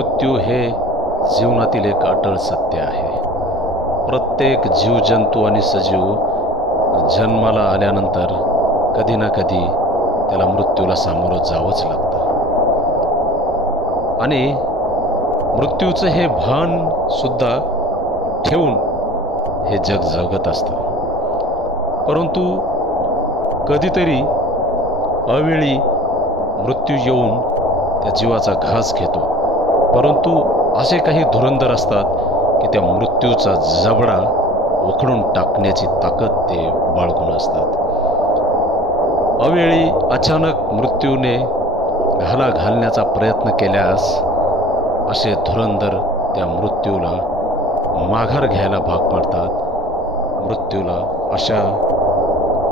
मृत्यू हे जीवनातील एक अटळ सत्य आहे. प्रत्येक जीवजंतू आणि सजीव जन्माला आल्यानंतर कधी ना कधी त्याला मृत्यूला सामोरं जावंच लागतं. आणि मृत्यूचं हे भान सुद्धा ठेवून हे जग जगत असतं. परंतु कधीतरी अवेळी मृत्यू येऊन त्या जीवाचा घास घेतो. परंतु असे काही धुरंधर असतात की त्या मृत्यूचा जबडा उखडून टाकण्याची ताकद ते बाळगून असतात. अवेळी अचानक मृत्यूने घाला घालण्याचा प्रयत्न केल्यास असे धुरंधर त्या मृत्यूला माघार घ्यायला भाग पाडतात. मृत्यूला अशा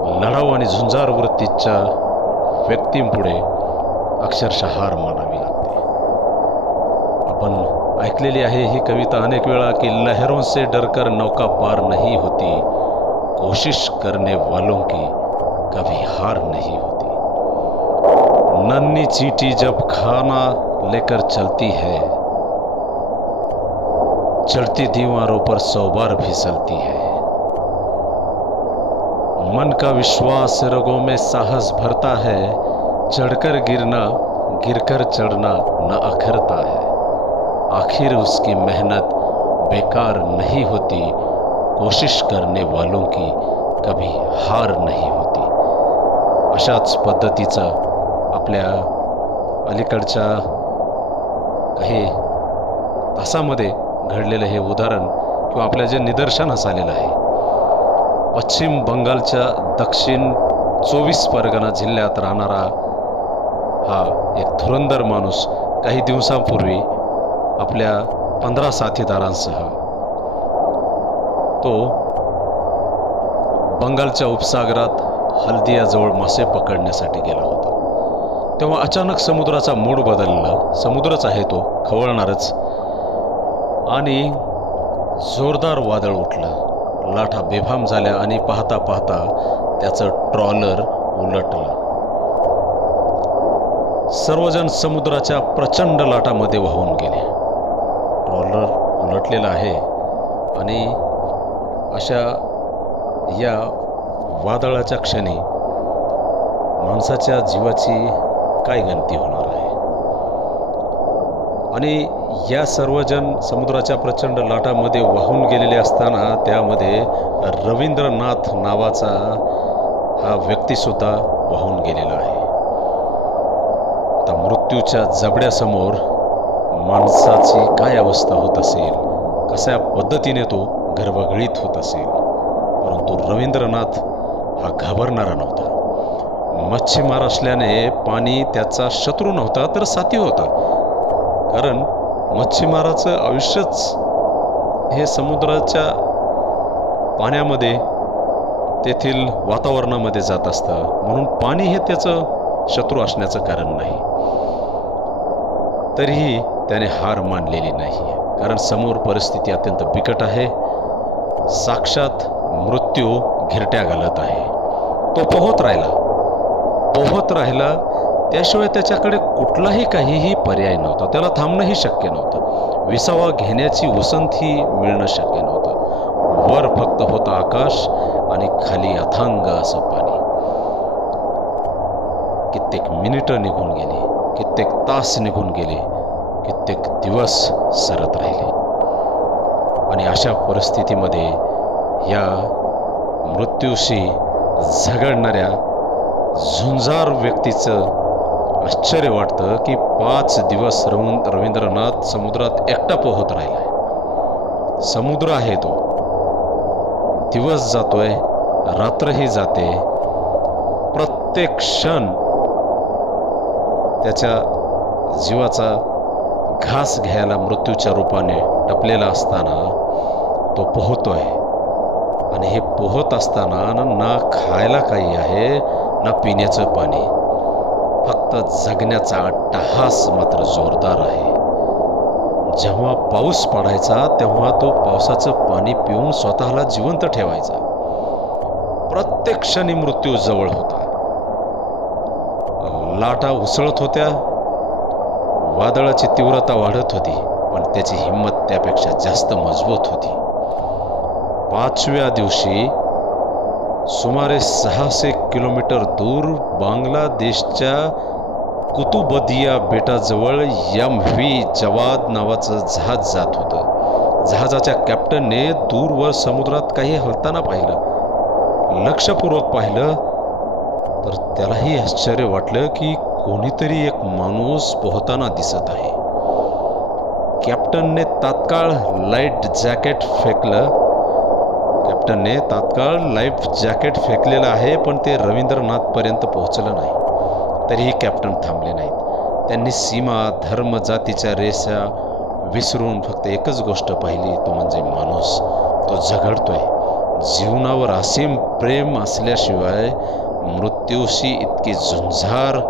लढाऊ आणि झुंजार वृत्तीच्या व्यक्तींपुढे अक्षरशः हार मानावी ऐकलेली आहे ही कविता अनेक वेळा की लहरों से डरकर नौका पार नहीं होती. कोशिश करने वालों की कभी हार नहीं होती. नन्ही चीटी जब खाना लेकर चलती है, चढ़ती दीवारों पर सौ बार फिसलती है। मन का विश्वास रगों में साहस भरता है, चढ़कर गिरना, गिरकर चढ़ना न अखरता है। आखिर उसकी मेहनत बेकार नहीं होती। कोशिश करने वालों की कभी हार नहीं होती। अशाच पद्धतीचा आपल्या अलीकडच्या काही तासामध्ये घडलेलं हे उदाहरण किंवा आपल्या जे निदर्शनास आलेलं आहे. पश्चिम बंगालच्या दक्षिण चोवीस परगणा जिल्ह्यात राहणारा हा एक धुरंदर माणूस काही दिवसांपूर्वी आपल्या पंधरा साथीदारांसह. तो बंगालच्या उपसागरात हल्दियाजवळ मासे पकडण्यासाठी गेला होता. तेव्हा अचानक समुद्राचा मूड बदलला. समुद्रच आहे तो खवळणारच. आणि जोरदार वादळ उठलं. लाटा बेभाम झाल्या आणि पाहता पाहता त्याचं ट्रॉलर उलटलं. सर्वजण समुद्राच्या प्रचंड लाटामध्ये वाहून गेले. ट्रॉलर उलटलेलं आहे. आणि अशा या वादळाच्या क्षणी माणसाच्या जीवाची काय गणती होणार आहे? आणि या सर्वजण समुद्राच्या प्रचंड लाटामध्ये वाहून गेलेले असताना त्यामध्ये रवींद्रनाथ नावाचा हा व्यक्तीसुद्धा वाहून गेलेला आहे. आता मृत्यूच्या जबड्यासमोर माणसाची काय अवस्था होत असेल? कशा पद्धतीने तो गर्भगळीत होत असेल? परंतु रवींद्रनाथ हा घाबरणारा नव्हता. मच्छीमार असल्याने पाणी त्याचा शत्रू नव्हता तर साथी होता. कारण मच्छीमाराचं आयुष्यच हे समुद्राच्या पाण्यामध्ये तेथील वातावरणामध्ये जात असतं. म्हणून पाणी हे त्याचं शत्रू असण्याचं कारण नाही. तरीही त्याने हार मानलेली नाही कारण समोर परिस्थिती अत्यंत बिकट आहे. साक्षात मृत्यू घिरट्या घालत आहे. तो पोहत राहिला. पोहत राहिला. त्याशिवाय त्याच्याकडे कुठलाही काहीही पर्याय नव्हता. त्याला थांबणंही शक्य नव्हतं. विसावा घेण्याची उसंतही मिळणं शक्य नव्हतं. वर फक्त होतं आकाश आणि खाली अथांग असं पाणी. कित्येक मिनिटं निघून गेली. कित्येक तास निघून गेले कित्येक दिवस सरत राहिले. आणि अशा परिस्थितीमध्ये या मृत्यूशी झगडणाऱ्या झुंजार व्यक्तीचं आश्चर्य वाटतं की पाच दिवस रवून रवींद्रनाथ समुद्रात एकटा पोहत राहिला समुद्र आहे तो. दिवस जातोय रात्रही जाते. प्रत्येक क्षण त्याच्या जीवाचा घास घ्यायला मृत्यूच्या रूपाने टपलेला असताना तो पोहतोय. आणि हे पोहत असताना ना ना खायला काही आहे ना पिण्याचं पाणी. फक्त जगण्याचा अट्टहास मात्र जोरदार आहे. जेव्हा पाऊस पडायचा तेव्हा तो पावसाचं पाणी पिऊन स्वतःला जिवंत ठेवायचा. प्रत्येक क्षणी मृत्यू जवळ होता. लाटा उसळत होत्या. वादळाची तीव्रता वाढत होती पण त्याची हिंमत त्यापेक्षा जास्त मजबूत होती. पाचव्या दिवशी सुमारे सहाशे किलोमीटर दूर बांगलादेशच्या कुतुबदिया बेटाजवळ यम व्ही जवाद नावाचं जहाज जात होतं. जहाजाच्या कॅप्टनने दूरवर समुद्रात काही हलताना पाहिलं. लक्षपूर्वक पाहिलं तर त्यालाही आश्चर्य वाटलं की कोणीतरी एक माणूस पोहताना दिसत आहे. कॅप्टनने तात्काळ लाइट जॅकेट फेकलं. कॅप्टनने तात्काळ लाईफ जॅकेट फेकलेलं आहे पण ते रवींद्रनाथपर्यंत पोहोचलं नाही. तरीही कॅप्टन थांबले नाहीत. त्यांनी सीमा धर्म जातीच्या रेषा विसरून फक्त एकच गोष्ट पाहिली तो म्हणजे माणूस. तो झगडतोय. जीवनावर असीम प्रेम असल्याशिवाय मृत्यूशी इतकी झुंजार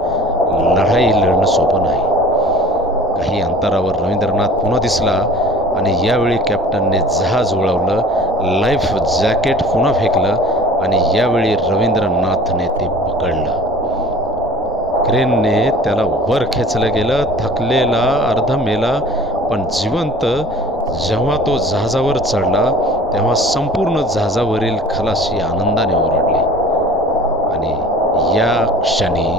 लढाई लढणं सोपं नाही. काही अंतरावर रवींद्रनाथ पुन्हा दिसला आणि यावेळी कॅप्टनने जहाज उळवलं लाईफ जॅकेट पुन्हा फेकलं आणि यावेळी रवींद्रनाथने ते पकडलं. क्रेनने त्याला वर खेचलं गेलं थकलेला अर्ध मेला पण जिवंत. जेव्हा तो जहाजावर चढला तेव्हा संपूर्ण जहाजावरील खलाशी आनंदाने ओरडली. आणि या क्षणी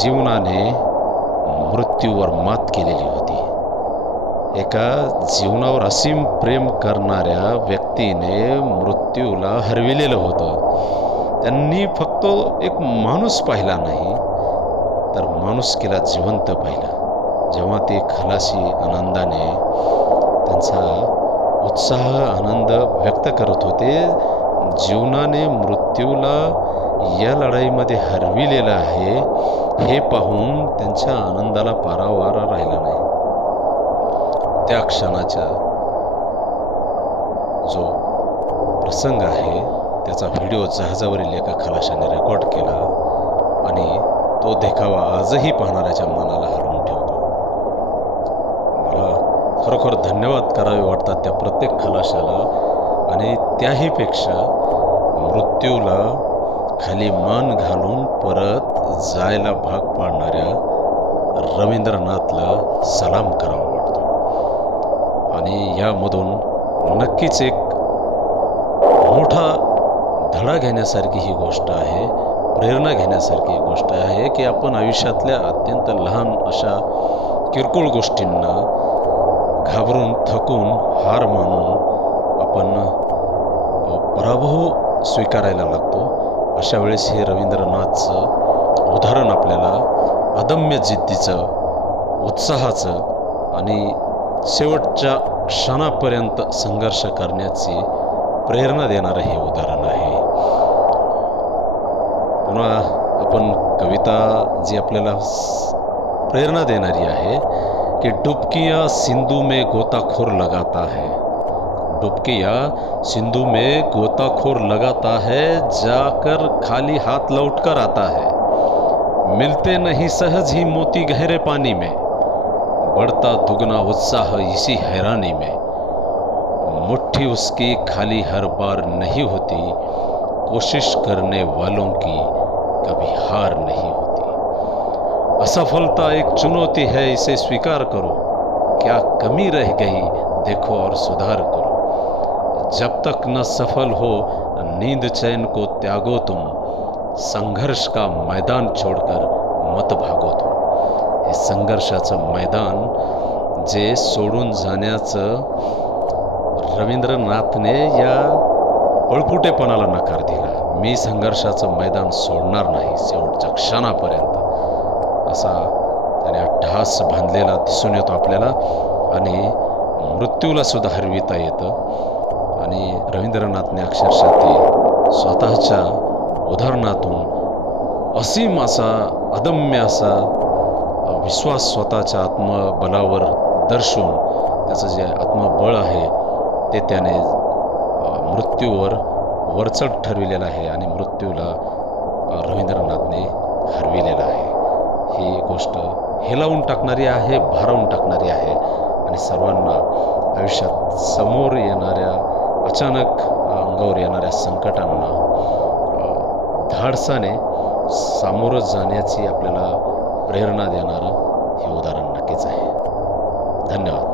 जीवनाने मृत्यूवर मात केलेली होती. एका जीवनावर असीम प्रेम करणाऱ्या व्यक्तीने मृत्यूला हरविलेलं होतं. त्यांनी फक्त एक माणूस पाहिला नाही तर माणुसकीला जिवंत पाहिलं. जेव्हा ते खलासी आनंदाने त्यांचा उत्साह आनंद व्यक्त करत होते जीवनाने मृत्यूला या लढाईमध्ये हरविलेलं आहे हे पाहून त्यांच्या आनंदाला पारावारा राहिला नाही. त्या क्षणाचा जो प्रसंग आहे त्याचा व्हिडिओ जहाजावरील एका खलाशाने रेकॉर्ड केला आणि तो देखावा आजही पाहणाऱ्याच्या मनाला हरवून ठेवतो. मला खरोखर धन्यवाद करावे वाटतात त्या प्रत्येक खलाशाला. आणि त्याहीपेक्षा मृत्यूला खाली मान घालून परत जायला भाग पाडणाऱ्या रवींद्रनाथला सलाम करावा वाटतो. आणि यामधून नक्कीच एक मोठा धडा घेण्यासारखी ही गोष्ट आहे प्रेरणा घेण्यासारखी ही गोष्ट आहे की आपण आयुष्यातल्या अत्यंत लहान अशा किरकोळ गोष्टींना घाबरून थकून हार मानून आपण पराभव स्वीकारायला लागतो. अशा वेळेस हे रवींद्रनाथचं उदाहरण आपल्याला अदम्य जिद्दीचं उत्साहाचं आणि शेवटच्या क्षणापर्यंत संघर्ष करण्याची प्रेरणा देणारं हे उदाहरण आहे. पुन्हा आपण कविता जी आपल्याला प्रेरणा देणारी आहे की डुबकिया सिंधू में गोताखोर लगाता है. डुबकियाँ, सिंधु में गोताखोर लगाता है, जाकर खाली हाथ लौट कर आता है। मिलते नहीं सहज ही मोती गहरे पानी में। बढ़ता दुगना उत्साह इसी हैरानी में। मुट्ठी उसकी खाली हर बार नहीं होती। कोशिश करने वालों की कभी हार नहीं होती। असफलता एक चुनौती है, इसे स्वीकार करो। क्या कमी रह गई, देखो और सुधार करो। जब तक न सफल हो नींद चैन को त्यागो तुम। संघर्ष का मैदान छोड़कर मत भागो तुम। हे संघर्षाचं मैदान जे सोडून जाण्याचं रवींद्रनाथने या पळपुटेपणाला नकार दिला. मी संघर्षाचं मैदान सोडणार नाही शेवटच्या क्षणापर्यंत. असा त्याने अट्टहास बांधलेला दिसून येतो आपल्याला आणि मृत्यूला सुद्धा हरविता येतं. आणि रवींद्रनाथने अक्षरशः ते स्वतःच्या उदाहरणातून असीम असा अदम्य असा विश्वास स्वतःच्या आत्मबलावर दर्शवून त्याचं जे आत्मबळ आहे ते त्याने मृत्यूवर वरचढ ठरविलेलं आहे आणि मृत्यूला रवींद्रनाथने हरविलेलं आहे. ही गोष्ट हेलावून टाकणारी आहे भारावून टाकणारी आहे आणि सर्वांना आयुष्यात समोर येणाऱ्या अचानक अंगावर येणाऱ्या संकटांना धाडसाने सामोरं जाण्याची आपल्याला प्रेरणा देणारं हे उदाहरण नक्कीच आहे. धन्यवाद.